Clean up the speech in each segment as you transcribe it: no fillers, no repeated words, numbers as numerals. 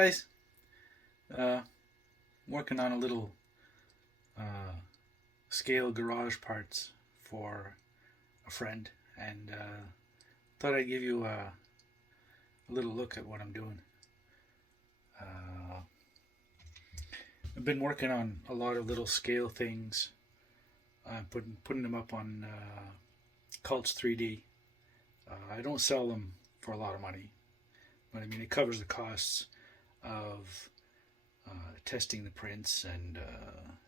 guys, working on a little scale garage parts for a friend, and thought I'd give you a little look at what I'm doing. I've been working on a lot of little scale things, putting them up on Cults3d. I don't sell them for a lot of money, but I mean it covers the costs of testing the prints and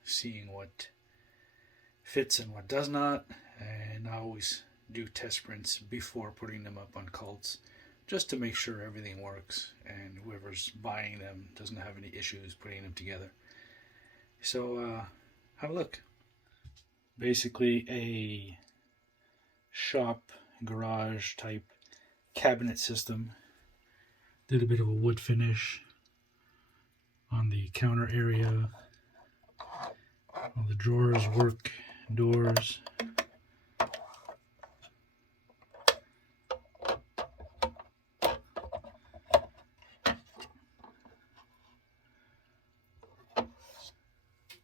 seeing what fits and what does not. And I always do test prints before putting them up on Cults, just to make sure everything works and whoever's buying them doesn't have any issues putting them together. So have a look. Basically a shop garage type cabinet system. Did a bit of a wood finish on the counter area. All the drawers work, doors.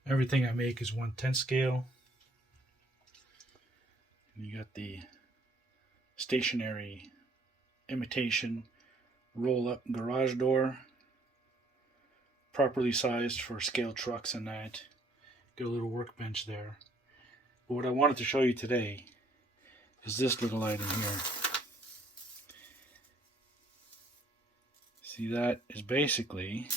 Everything I make is 1/10 scale. And you got the stationary imitation roll-up garage door, properly sized for scale trucks and that. Got a little workbench there. But what I wanted to show you today is this little item here. See, that is basically,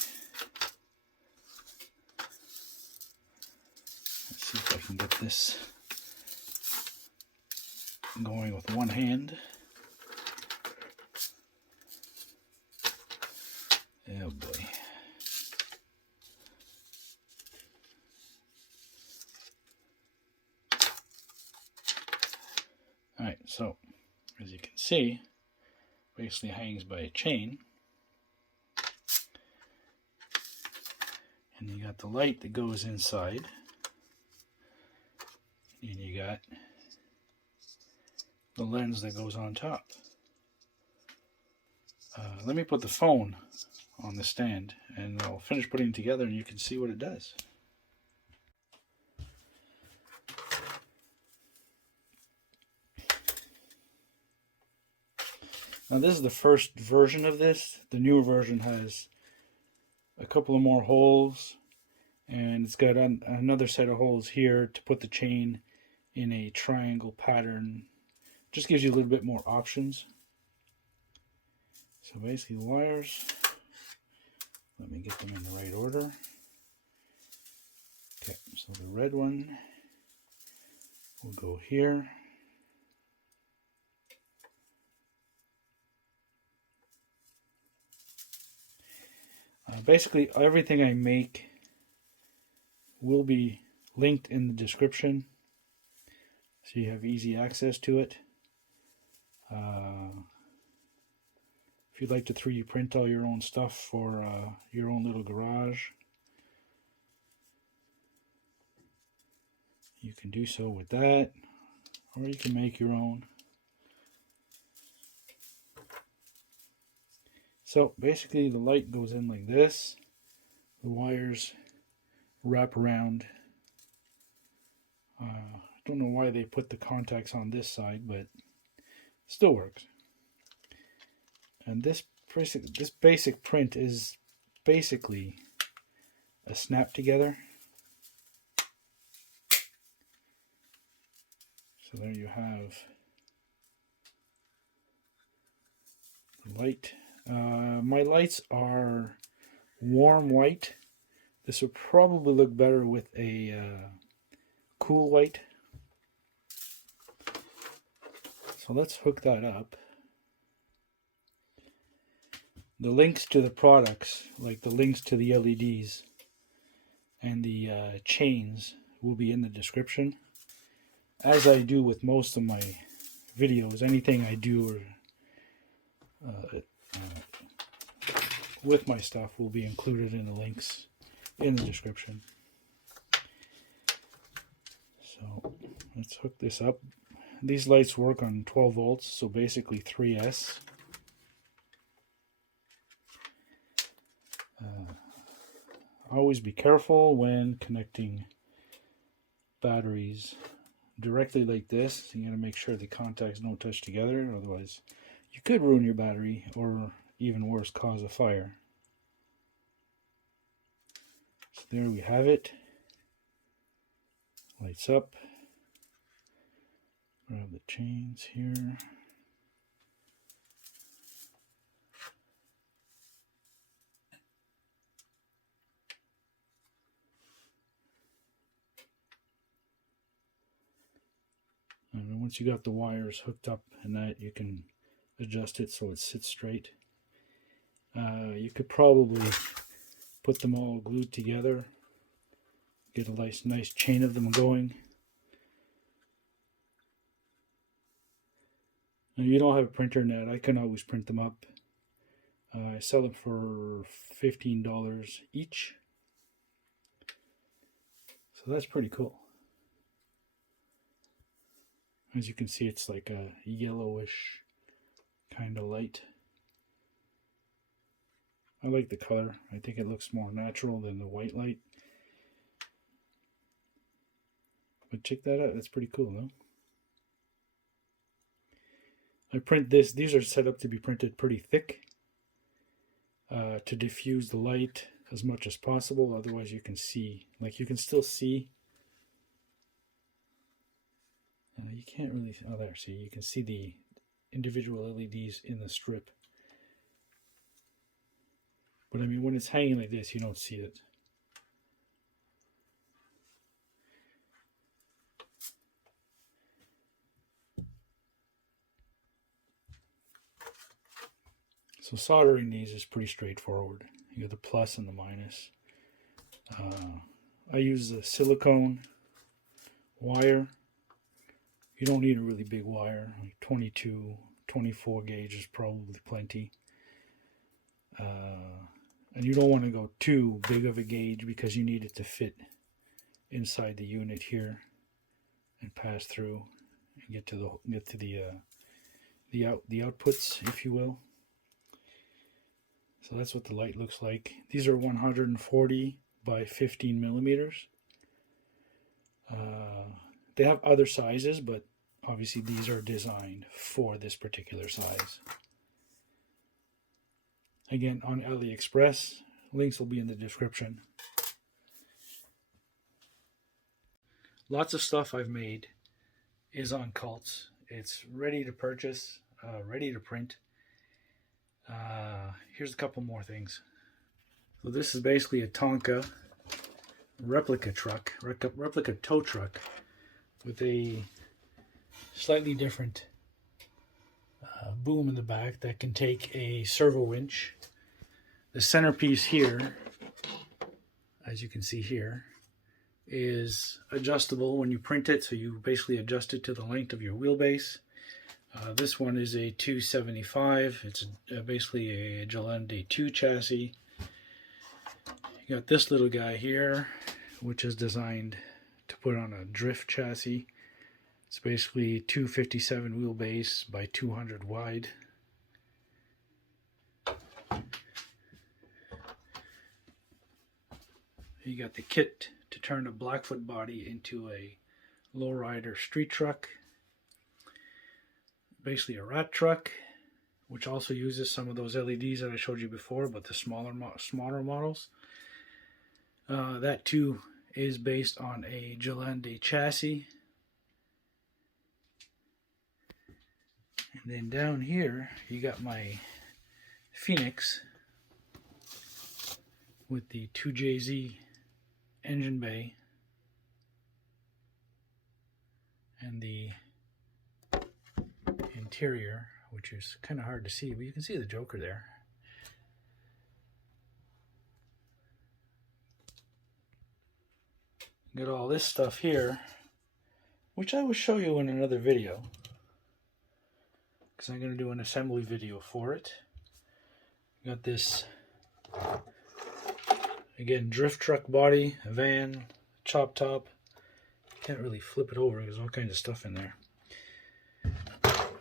let's see if I can get this going with one hand. Oh boy. Alright, so as you can see, basically hangs by a chain. And you got the light that goes inside. And you got the lens that goes on top. Let me put the phone on the stand and I'll finish putting it together and you can see what it does. Now this is the first version of this. The newer version has a couple of more holes, and it's got another set of holes here to put the chain in a triangle pattern. Just gives you a little bit more options. So basically the wires, let me get them in the right order. Okay, so the red one will go here. Basically everything I make will be linked in the description, so you have easy access to it. If you'd like to 3D print all your own stuff for your own little garage, you can do so with that, or you can make your own. So basically the light goes in like this, the wires wrap around. I don't know why they put the contacts on this side, but it still works. And this basic print is basically a snap together. So there you have the light. My lights are warm white. This would probably look better with a cool white. So let's hook that up. The links to the products, like the links to the LEDs and the chains, will be in the description. As I do with most of my videos, anything I do with my stuff will be included in the links in the description. So let's hook this up. These lights work on 12 volts, so basically 3S. always be careful when connecting batteries directly like this. You got to make sure the contacts don't touch together, otherwise you could ruin your battery, or even worse, cause a fire. So there we have it. Lights up. Grab the chains here. And once you got the wires hooked up and that, you can adjust it so it sits straight. You could probably put them all glued together, get a nice chain of them going. Now, you don't have a printer net, I can always print them up. I sell them for $15 each. So that's pretty cool. As you can see, it's like a yellowish kind of light. I like the color. I think it looks more natural than the white light. But check that out. That's pretty cool, no? I print this. These are set up to be printed pretty thick to diffuse the light as much as possible. Otherwise, you can see, like you can still see. You can't really. Oh, there. See, you can see the individual LEDs in the strip. But I mean, when it's hanging like this, you don't see it. So soldering these is pretty straightforward. You got the plus and the minus. I use a silicone wire. You don't need a really big wire. Like 22, 24 gauge is probably plenty. And you don't want to go too big of a gauge because you need it to fit inside the unit here and pass through and get to the outputs, if you will. So that's what the light looks like. These are 140 by 15 millimeters. They have other sizes, but obviously these are designed for this particular size. Again, on AliExpress. Links will be in the description. Lots of stuff I've made is on Cults. It's ready to purchase, ready to print. Here's a couple more things. So this is basically a Tonka replica truck, replica tow truck with a slightly different boom in the back that can take a servo winch. The centerpiece here, as you can see here, is adjustable when you print it, so you basically adjust it to the length of your wheelbase. This one is a 275. It's basically a Gelande 2 chassis. You got this little guy here, which is designed to put on a drift chassis. It's basically 257 wheelbase by 200 wide. You got the kit to turn a Blackfoot body into a lowrider street truck. Basically a rat truck, which also uses some of those LEDs that I showed you before, but the smaller models. That too is based on a Gelande chassis. And then down here you got my Phoenix with the 2JZ engine bay and the interior, which is kind of hard to see, but you can see the Joker there. Got all this stuff here, which I will show you in another video, because I'm going to do an assembly video for it. Got this, again, drift truck body, a van, chop top. Can't really flip it over because there's all kinds of stuff in there.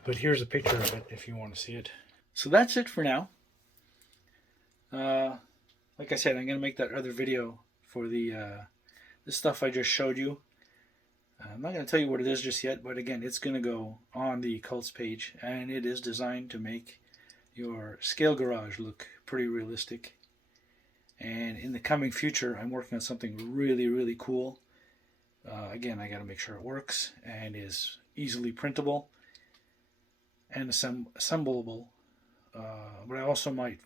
But here's a picture of it if you want to see it. So that's it for now. Like I said, I'm going to make that other video for the stuff I just showed you. I'm not going to tell you what it is just yet, but again, it's going to go on the Cults page, and it is designed to make your scale garage look pretty realistic. And in the coming future, I'm working on something really, really cool. Again, I got to make sure it works and is easily printable and assemblable. But I also might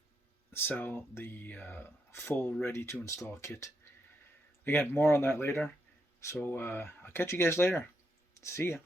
sell the full ready-to-install kit. Again, more on that later. So I'll catch you guys later. See ya.